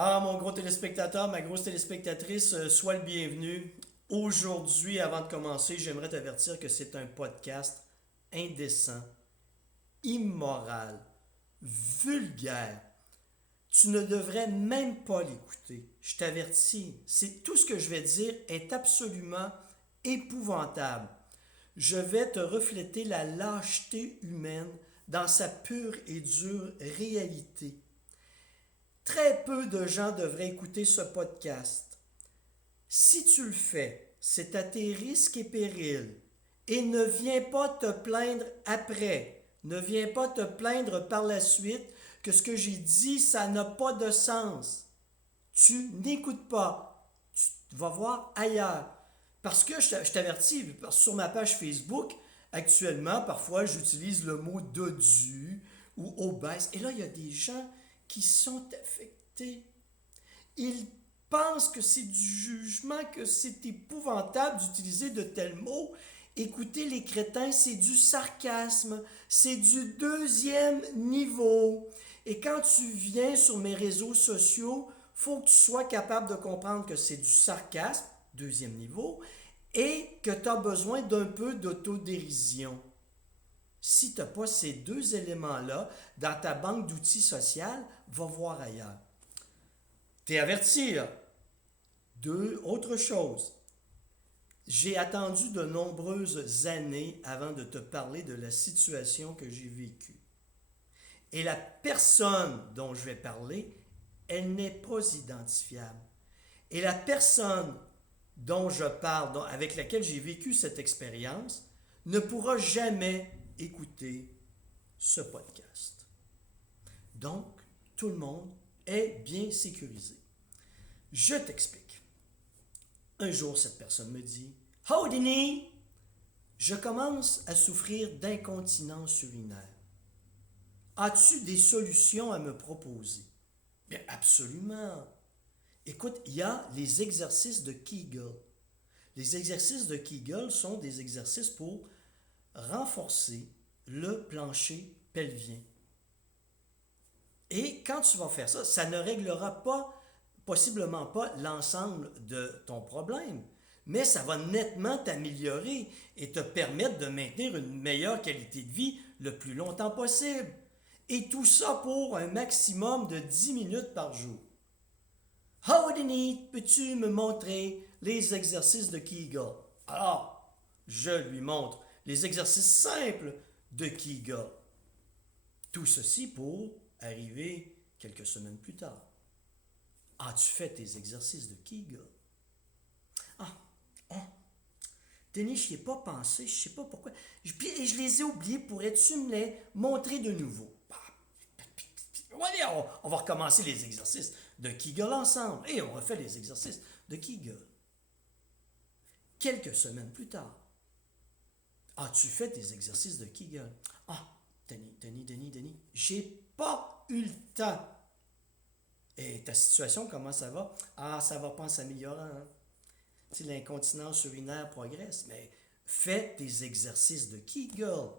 Ah, mon gros téléspectateur, ma grosse téléspectatrice, sois le bienvenu. Aujourd'hui, avant de commencer, j'aimerais t'avertir que c'est un podcast indécent, immoral, vulgaire. Tu ne devrais même pas l'écouter. Je t'avertis. Tout ce que je vais dire est absolument épouvantable. Je vais te refléter la lâcheté humaine dans sa pure et dure réalité. Très peu de gens devraient écouter ce podcast. Si tu le fais, c'est à tes risques et périls. Et ne viens pas te plaindre après. Ne viens pas te plaindre par la suite que ce que j'ai dit, ça n'a pas de sens. Tu n'écoutes pas. Tu vas voir ailleurs. Parce que je t'avertis, sur ma page Facebook, actuellement, parfois, j'utilise le mot dodu ou obèse. Et là, il y a des gens qui sont affectés. Ils pensent que c'est du jugement, que c'est épouvantable d'utiliser de tels mots. Écoutez, les crétins, c'est du sarcasme. C'est du deuxième niveau. Et quand tu viens sur mes réseaux sociaux, faut que tu sois capable de comprendre que c'est du sarcasme, deuxième niveau, et que tu as besoin d'un peu d'autodérision. Si tu n'as pas ces deux éléments-là dans ta banque d'outils sociales, va voir ailleurs. T'es averti, là. Autre chose. J'ai attendu de nombreuses années avant de te parler de la situation que j'ai vécue. Et la personne dont je vais parler, elle n'est pas identifiable. Et la personne dont je parle, avec laquelle j'ai vécu cette expérience, ne pourra jamais écouter ce podcast. Donc, tout le monde est bien sécurisé. Je t'explique. Un jour, cette personne me dit « Oh, Denis, je commence à souffrir d'incontinence urinaire. As-tu des solutions à me proposer? » Bien, absolument. Écoute, il y a les exercices de Kegel. Les exercices de Kegel sont des exercices pour renforcer le plancher pelvien. Et quand tu vas faire ça, ça ne réglera pas, possiblement pas, l'ensemble de ton problème, mais ça va nettement t'améliorer et te permettre de maintenir une meilleure qualité de vie le plus longtemps possible. Et tout ça pour un maximum de 10 minutes par jour. Oh, Denis, peux-tu me montrer les exercices de Kegel? Alors, je lui montre les exercices simples de Kegel. Tout ceci pour arriver quelques semaines plus tard. As-tu fait tes exercices de Kegel? Ah, oh, Denis, je n'y ai pas pensé, je ne sais pas pourquoi. Et je les ai oubliés, pourrais-tu me les montrer de nouveau? Ouais, on va recommencer les exercices de Kegel ensemble. Et on refait les exercices de Kegel. Quelques semaines plus tard, as-tu fait tes exercices de Kegel? Ah, Denis, j'ai pas eu le temps. Et ta situation, comment ça va? Ah, ça va pas en s'améliorant. Hein? Tu sais, l'incontinence urinaire progresse, mais fais tes exercices de Kegel.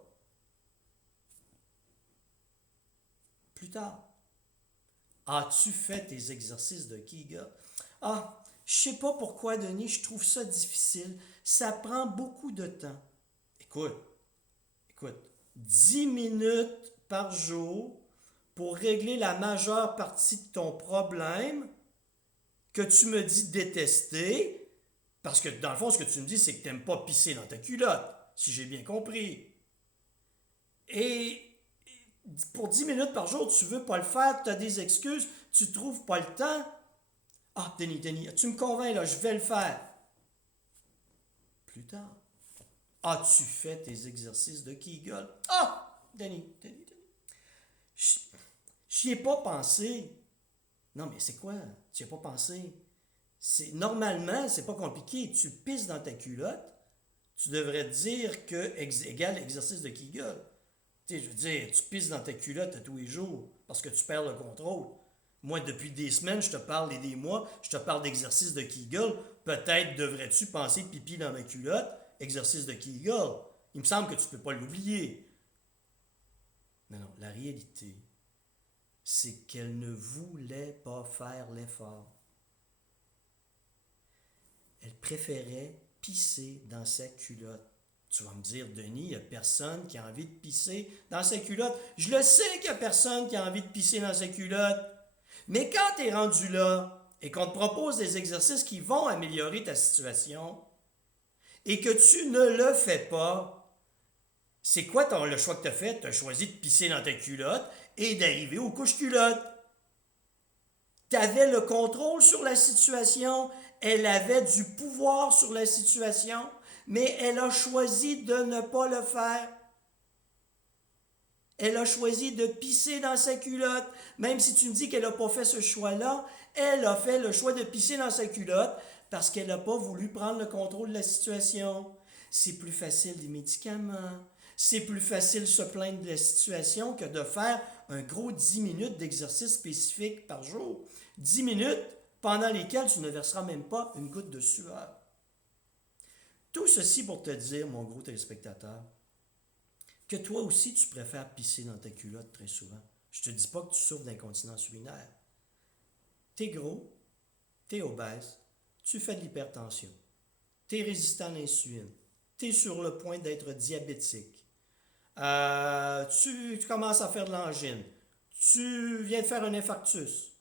Plus tard. As-tu fait tes exercices de Kegel? Ah, je sais pas pourquoi, Denis, je trouve ça difficile. Ça prend beaucoup de temps. Écoute, écoute, 10 minutes par jour pour régler la majeure partie de ton problème que tu me dis détester, parce que dans le fond, ce que tu me dis, c'est que tu n'aimes pas pisser dans ta culotte, si j'ai bien compris. Et pour 10 minutes par jour, tu veux pas le faire, tu as des excuses, tu trouves pas le temps. Ah, Denis, tu me convaincs, là, je vais le faire. Plus tard. As-tu fait tes exercices de Kegel? Ah, Denis. J'y ai pas pensé. Non, mais c'est quoi? Tu n'y as pas pensé. Normalement, c'est pas compliqué. Tu pisses dans ta culotte, tu devrais te dire que égale exercice de Kegel. Tu sais, je veux dire, tu pisses dans ta culotte à tous les jours parce que tu perds le contrôle. Moi, depuis des semaines, je te parle et des mois, je te parle d'exercice de Kegel. Peut-être devrais-tu penser pipi dans ma culotte, exercice de Kegel. Il me semble que tu ne peux pas l'oublier. Non, la réalité, c'est qu'elle ne voulait pas faire l'effort. Elle préférait pisser dans sa culotte. Tu vas me dire, Denis, il n'y a personne qui a envie de pisser dans sa culotte. Je le sais qu'il n'y a personne qui a envie de pisser dans sa culotte. Mais quand tu es rendu là et qu'on te propose des exercices qui vont améliorer ta situation et que tu ne le fais pas, c'est quoi le choix que tu as fait? Tu as choisi de pisser dans ta culotte et d'arriver aux couches culottes. Tu avais le contrôle sur la situation, elle avait du pouvoir sur la situation, mais elle a choisi de ne pas le faire. Elle a choisi de pisser dans sa culotte. Même si tu me dis qu'elle n'a pas fait ce choix-là, elle a fait le choix de pisser dans sa culotte parce qu'elle n'a pas voulu prendre le contrôle de la situation. C'est plus facile des médicaments. C'est plus facile de se plaindre de la situation que de faire un gros 10 minutes d'exercice spécifique par jour. 10 minutes pendant lesquelles tu ne verseras même pas une goutte de sueur. Tout ceci pour te dire, mon gros téléspectateur, que toi aussi tu préfères pisser dans ta culotte très souvent. Je te dis pas que tu souffres d'incontinence urinaire. T'es gros, t'es obèse, tu fais de l'hypertension, t'es résistant à l'insuline, t'es sur le point d'être diabétique, tu commences à faire de l'angine, tu viens de faire un infarctus.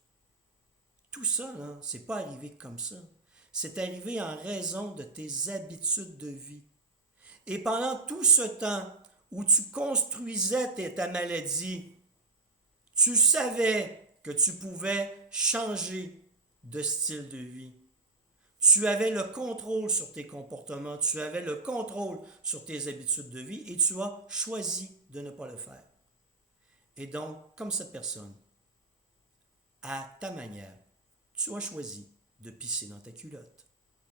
Tout ça, là, c'est pas arrivé comme ça. C'est arrivé en raison de tes habitudes de vie. Et pendant tout ce temps où tu construisais ta maladie, tu savais que tu pouvais changer de style de vie. Tu avais le contrôle sur tes comportements, tu avais le contrôle sur tes habitudes de vie et tu as choisi de ne pas le faire. Et donc, comme cette personne, à ta manière, tu as choisi de pisser dans ta culotte.